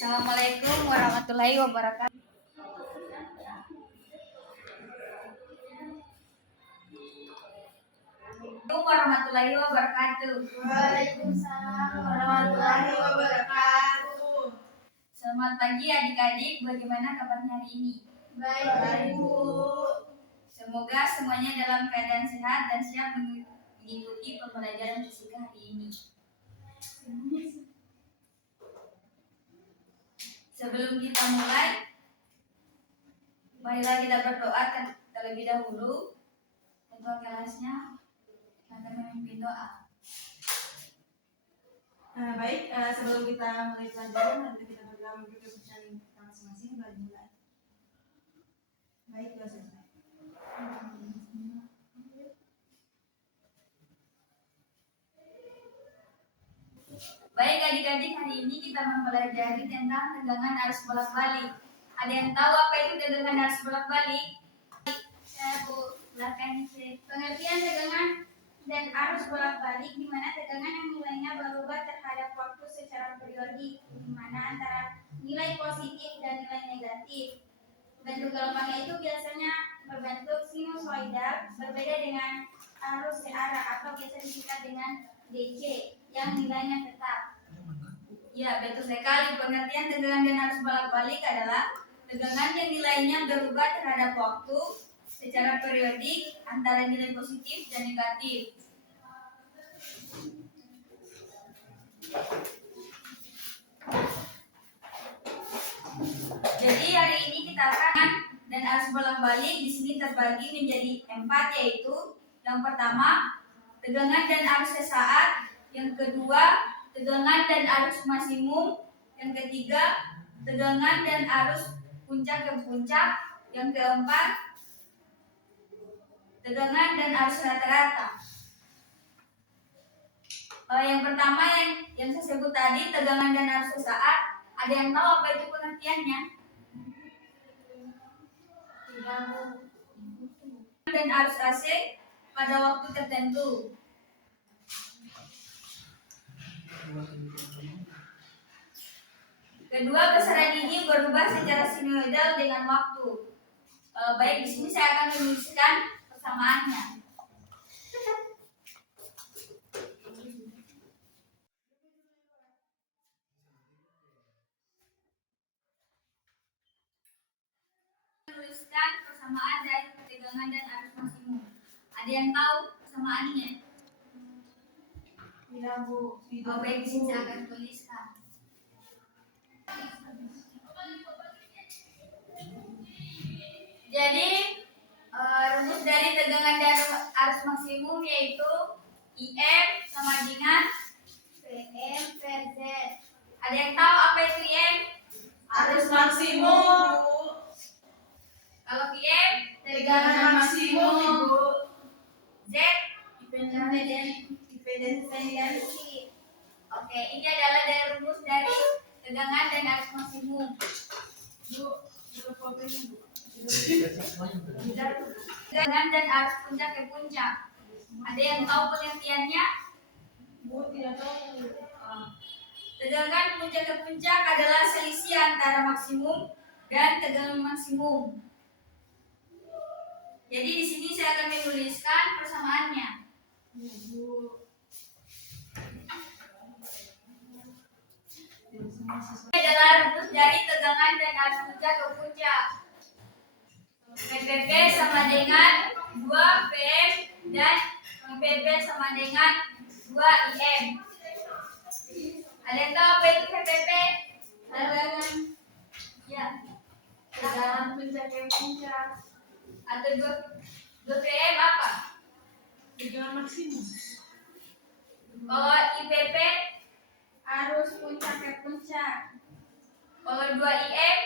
Assalamualaikum warahmatullahi wabarakatuh. Warahmatullahi wabarakatuh. Waalaikumsalam warahmatullahi wabarakatuh. Selamat pagi adik-adik, bagaimana kabarnya hari ini? Baik, Bu. Semoga semuanya dalam keadaan sehat dan siap mengikuti pembelajaran fisika hari ini. Sebelum kita mulai, marilah kita berdoa terlebih dahulu. Ketua kelasnya akan memimpin doa. Baik, sebelum kita mulai pelajaran, nanti kita berdoa untuk keputusan kita masing-masing. Baru mulai. Baik, doa selesai. Baik adik-adik, hari ini kita mempelajari tentang tegangan arus bolak-balik. Ada yang tahu apa itu tegangan arus bolak-balik? Ya, Bu. Silakan isi. Pengertian tegangan dan arus bolak-balik di mana tegangan yang nilainya berubah terhadap waktu secara periodik, di mana antara nilai positif dan nilai negatif. Bentuk gelombangnya itu biasanya berbentuk sinusoidal, berbeda dengan arus searah atau biasa disingkat dengan DC yang nilainya tetap. Ya, betul sekali. Pengertian tegangan dan arus bolak-balik adalah tegangan yang nilainya berubah terhadap waktu secara periodik antara nilai positif dan negatif. Jadi hari ini kita akan dan arus bolak-balik di sini terbagi menjadi 4, yaitu yang pertama tegangan dan arus sesaat, yang kedua tegangan dan arus maksimum, yang ketiga tegangan dan arus puncak ke puncak, yang keempat tegangan dan arus rata-rata. Yang pertama yang saya sebut tadi, tegangan dan arus sesaat. Ada yang tahu apa itu pengertiannya? Dan arus AC pada waktu tertentu. Kedua, besaran ini berubah secara sinusoidal dengan waktu. Baik, di sini saya akan menuliskan persamaannya. Menuliskan persamaan dari tegangan dan arus maksimum. Ada yang tahu persamaannya? Tidak, Bu. Baik, di sini saya akan tuliskan. Jadi rumus dari tegangan dan arus maksimum yaitu IM sama dengan PM per Z. Ada yang tahu apa itu IM? Arus maksimum, Bu. Kalau PM Tegangan maksimum, Bu. Z. Independensi. Oke, ini adalah dari rumus dari tegangan dan arus maksimum. Bu, fotonya, Bu. Tegangan dan arus puncak ke puncak. Ada yang tahu pengertiannya? Bu, tidak tahu. Tegangan puncak ke puncak adalah selisih antara maksimum dan tegangan maksimum. Jadi di sini saya akan menuliskan persamaannya. Ya, Bu. Ini adalah rumus dari tegangan dan arus puncak ke puncak. PPP sama dengan 2 PM dan PP sama dengan 2 IM. Ada yang tahu apa itu PPP? Tegangan Ya, tegangan puncak ke puncak. atau 2 PM apa? Tegangan maksimum. Kalau IPP, Arus puncak ke puncak. kalau 2 IM.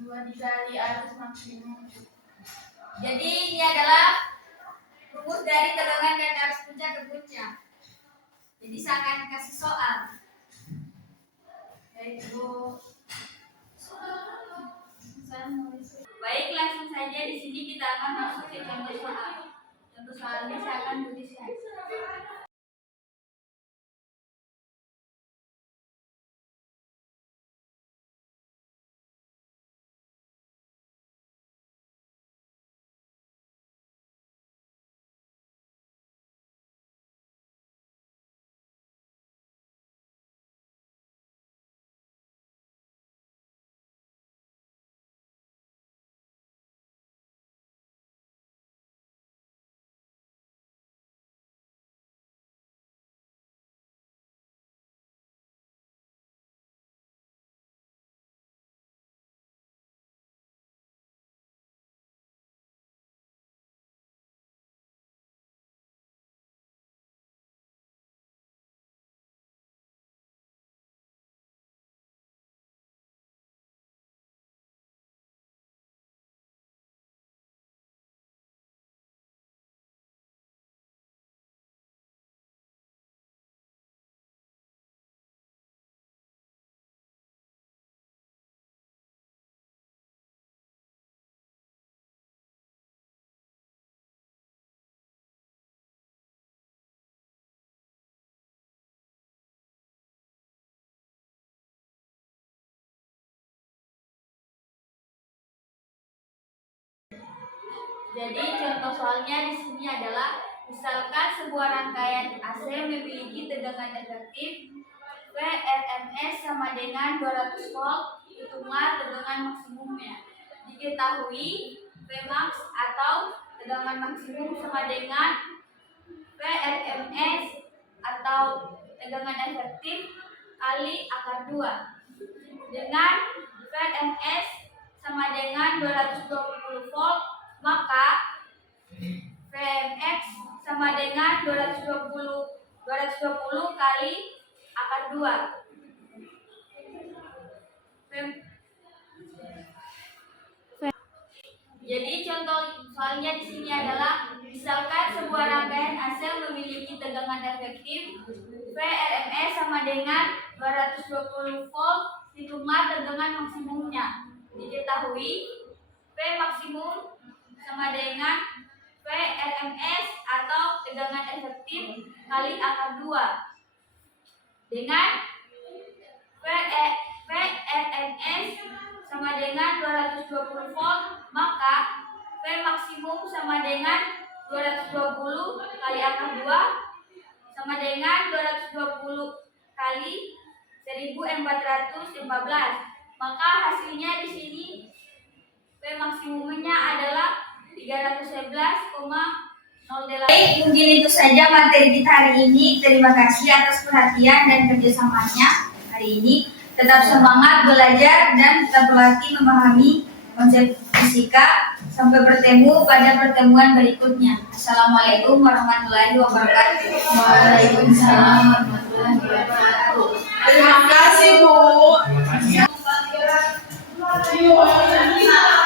2 dikali arus maksimum. Jadi ini adalah rumus dari tegangan dan arus puncak ke puncak. Jadi saya akan kasih soal. Baik, Bu. Saya nulis. Baik, langsung saja di sini kita akan masuk ke contoh soal. Contoh soalnya saya akan tuliskan. Jadi contoh soalnya di sini adalah misalkan sebuah rangkaian AC memiliki tegangan efektif VRMS sama dengan 200 volt, hitunglah tegangan maksimumnya. Diketahui Vmax atau tegangan maksimum sama dengan VRMS atau tegangan efektif kali akar 2. Dengan VRMS sama dengan 220 volt, maka VMX sama dengan 220 kali akar 2. Jadi contoh soalnya di sini adalah misalkan sebuah rangkaian AC memiliki tegangan efektif VRMS sama dengan 220 volt, hitunglah tegangan maksimumnya. Diketahui V maksimum sama dengan VRMS atau tegangan efektif kali akar 2. Dengan VRMS sama dengan 220 volt, maka V maksimum sama dengan 220 kali akar 2 sama dengan 220 kali 1414. Maka hasilnya di sini V maksimumnya adalah 311,08. Baik, mungkin itu saja materi kita hari ini. Terima kasih atas perhatian dan kerjasamanya hari ini. Tetap semangat belajar dan tetap berlatih memahami konsep fisika. Sampai bertemu pada pertemuan berikutnya. Assalamualaikum warahmatullahi wabarakatuh. Waalaikumsalam warahmatullahi wabarakatuh. Terima kasih, Bu. Terima kasih.